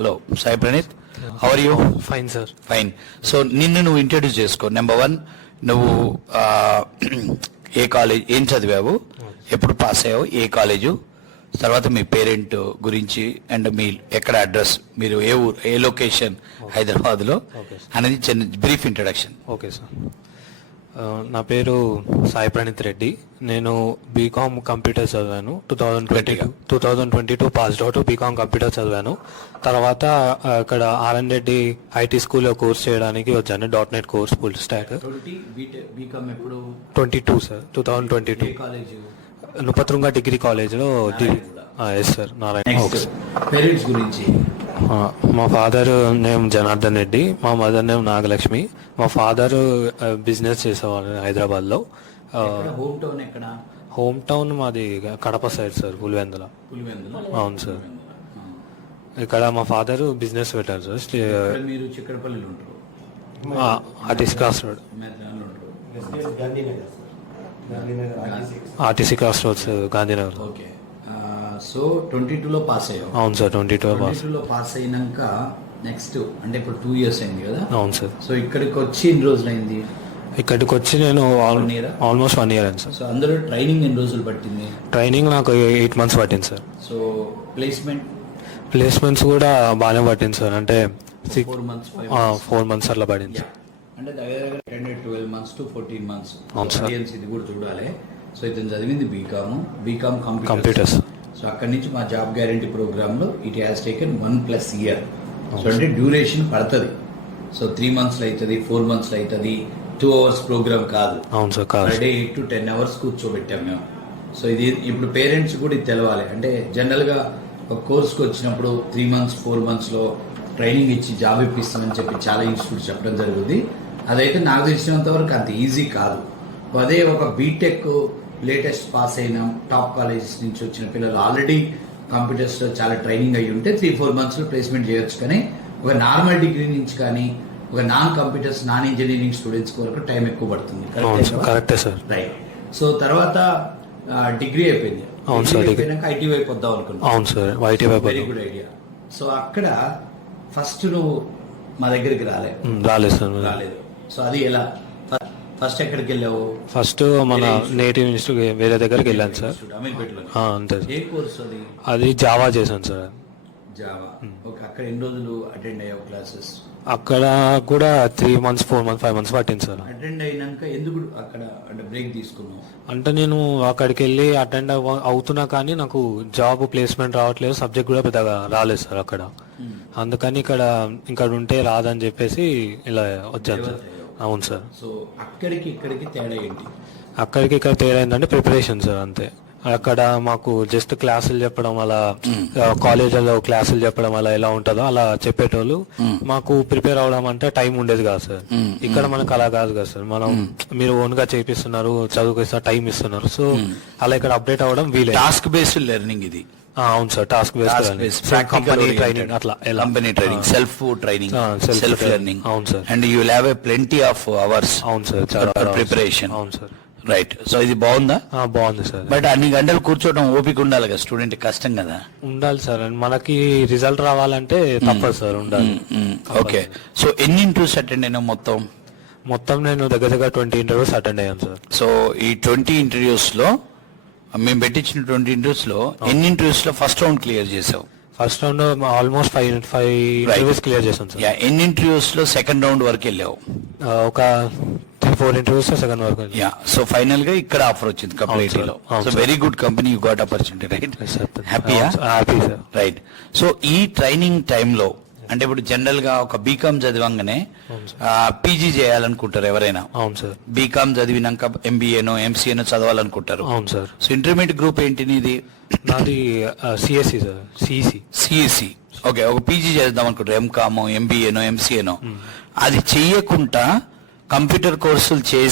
Hello Sai Praneeth, how are you? Fine sir. Fine. So నిన్ను నువ్వు introduce చేసుకో. నెంబర్ 1, నువ్వు ఏ కాలేజ్, ఏం చదివావు, ఎప్పుడు పాస్ అయ్యావు, ఏ కాలేజు, తర్వాత మీ పేరెంట్ గురించి అండ్ మీ ఎక్కడ అడ్రస్, మీరు ఏ ఊరు, ఏ లొకేషన్ హైదరాబాద్లో అనేది చిన్న బ్రీఫ్ ఇంట్రడక్షన్. Okay sir. నా పేరు సాయి ప్రణీత్ రెడ్డి. నేను బీకామ్ కంప్యూటర్ చదివాను. 2022 పాస్డ్ అవుట్. బీకామ్ కంప్యూటర్ చదివాను. తర్వాత ఇక్కడ ఆర్ఎన్ రెడ్డి ఐటీ స్కూల్లో కోర్స్ చేయడానికి వచ్చాను. .NET course full stack. 22 sir, 2022 నుపత్రుంగ డిగ్రీ కాలేజ్లో. Yes sir, Narayana. పేరెంట్స్ గురించి. మా ఫాదర్ నేమ్ జనార్దన్ రెడ్డి, మా మదర్ నేమ్ నాగలక్ష్మి. మా ఫాదర్ బిజినెస్ చేసేవాళ్ళు హైదరాబాద్లో. హోమ్ టౌన్ మాది కడప సైడ్ సార్, పులివెందుల. అవును సార్. ఇక్కడ మా ఫాదర్ బిజినెస్ పెట్టారు సార్. మీరు చిక్కడపల్లిలో ఉంటారు? RTC cross road. RTC cross roads, Gandhinagar. Okay. So 22లో పాస్ అయ్యావు? అవును సార్, 22లో పాస్ అయినాక నెక్స్ట్ అంటే ఇప్పుడు 2 years అయింది కదా? అవును సార్. సో ఇక్కడికి వచ్చి ఎన్ని రోజులు అయింది? ఇక్కడికి వచ్చి నేను ఆల్మోస్ట్ 1 year అయింది సార్. సో అందులో ట్రైనింగ్ ఎన్ని రోజులు పట్టింది? ట్రైనింగ్ నాకు 8 months పట్టింది సార్. సో ప్లేస్మెంట్స్ కూడా బాగానే పట్టింది సార్. అంటే 4 months, 4 months అట్లా పడింది సార్. అంటే దగ్గర 12 months to 14 months. అవును సార్. ఇది కూడా చూడాలి. సో ఇతను చదివింది బీకామ్ కంప్యూటర్స్. సో అక్కడి నుంచి మా జాబ్ గ్యారంటీ ప్రోగ్రామ్ లో it has taken 1+ year. So అంటే డ్యూరేషన్ పడుతుంది. సో 3 months అవుతుంది, 4 months అవుతుంది. 2 hours ప్రోగ్రామ్ కాదు. అవును sir. Per day 8 to 10 hours కూర్చోబెట్టాం మేము. సో ఇది ఇప్పుడు పేరెంట్స్ కూడా ఇది తెలవాలి. అంటే జనరల్ గా ఒక కోర్స్కి వచ్చినప్పుడు 3 months, 4 months లో ట్రైనింగ్ ఇచ్చి జాబ్ ఇప్పిస్తామని చెప్పి చాలా ఇన్స్టిట్యూట్ చెప్పడం జరుగుతుంది. అదైతే నాకు తెలిసినంత వరకు అంత ఈజీ కాదు. అదే ఒక బీటెక్ లేటెస్ట్ పాస్ అయిన టాప్ కాలేజెస్ నుంచి వచ్చిన పిల్లలు ఆల్రెడీ కంప్యూటర్స్ లో చాలా ట్రైనింగ్ అయ్యి ఉంటే 3-4 months లో ప్లేస్మెంట్ చేయొచ్చు. కానీ ఒక నార్మల్ డిగ్రీ నుంచి కానీ ఒక non computers, non engineering students వరకు టైం ఎక్కువ పడుతుంది. కరెక్టే సార్. రైట్. సో తర్వాత డిగ్రీ అయిపోయింది. అయిపోయినాక ఐటీ వైపు వద్దాం అనుకున్నాను. అవును sir, very good idea. So అక్కడ ఫస్ట్ నువ్వు మా దగ్గరికి రాలేదు సార్. రాలేదు. సో అది ఎలా? ఫస్ట్ ఎక్కడికి వెళ్ళావు? ఫస్ట్ మన నేటివ్ ఇన్స్టిట్యూట్ వేరే దగ్గరికి వెళ్ళాను సార్. అంతే. ఏ కోర్స్ అది? అది జావా చేశాను సార్. జావా. ఓకే. అక్కడ ఎన్ని రోజులు అటెండ్ అయ్యావు క్లాసెస్? అక్కడ కూడా 3 months, 4 months, 5 months పట్టింది సార్. అటెండ్ అయినాక ఎందుకు అక్కడ అంటే బ్రేక్ తీసుకున్నావు? అంటే నేను అక్కడికి వెళ్ళి అటెండ్ అవుతున్నా కానీ నాకు జాబ్ ప్లేస్మెంట్ రావట్లేదు, సబ్జెక్ట్ కూడా పెద్దగా రాలేదు సార్ అక్కడ. అందుకని ఇక్కడ ఉంటే రాదని చెప్పేసి ఇలా వచ్చాను సార్. అవును సార్. సో అక్కడికి ఇక్కడికి తేడా ఏంటి? అక్కడికి ఇక్కడ తేడా ఏంటంటే ప్రిపరేషన్ సార్, అంతే. అక్కడ మాకు జస్ట్ క్లాసులు చెప్పడం అలా, కాలేజీలో క్లాసులు చెప్పడం అలా ఎలా ఉంటుందో అలా చెప్పేటోళ్ళు. మాకు ప్రిపేర్ అవడం అంటే టైం ఉండేది కాదు సార్. ఇక్కడ మనకు అలా కాదు కదా సార్. మనం మీరు ఓన్ గా చేపిస్తున్నారు, చదువుకిస్తున్నారు, టైం ఇస్తున్నారు. సో అలా ఇక్కడ అప్డేట్ అవ్వడం వీలే. టాస్క్ బేస్డ్ లెర్నింగ్ ఇది. అవును sir. Task based company training, అట్లా company training, self training, self learning. అవును sir. And you will have a plenty of hours. అవును సార్, చాలా ప్రిపరేషన్. అవును సార్. రైట్. సో ఇది బాగుందా? బాగుంది సార్. బట్ అన్ని గంటలు కూర్చోవడం ఓపిక ఉండాలి కదా, స్టూడెంట్ కష్టం కదా. ఉండాలి సార్. మనకి రిజల్ట్ రావాలంటే తప్పదు సార్, ఉండాలి. ఓకే. సో ఎన్ని ఇంటర్వ్యూస్ అటెండ్ అయినా మొత్తం నేను దగ్గర 20 interviews అటెండ్ అయ్యాను సార్. సో ఈ 20 interviews లో మేము పెట్టించిన 20 interviews లో ఎన్ని interviews లో ఫస్ట్ రౌండ్ క్లియర్ చేసావు? First round almost 5 interviews clear చేశాను సార్. ఎన్ని interviews లో సెకండ్ రౌండ్ వరకు వెళ్ళావు? ఒక 3-4 interviews సెకండ్ వరకు. సో ఫైనల్ గా ఇక్కడ ఆఫర్ వచ్చింది కంప్లీట్ లో. So very good company, you got opportunity, right? Happy sir. Right. So ఈ ట్రైనింగ్ టైంలో అంటే ఇప్పుడు జనరల్ గా ఒక బీకామ్ చదివంగానే పీజీ చేయాలనుకుంటారు ఎవరైనా. అవును సార్. బీకామ్ చదివినాక ఎంబీఏనో ఎంసీఏనో చదవాలనుకుంటారు. అవును సార్. సో ఇంటర్మీడియట్ గ్రూప్ ఏంటి నీది? నాది సిఎస్సి సార్. సిఎస్సి. ఓకే. ఒక పీజీ చేద్దాం అనుకుంటారు, ఎంకామో, ఎంబీఏనో, ఎంసీఏనో. అది చెయ్యకుండా కంప్యూటర్ కోర్సులు చేసి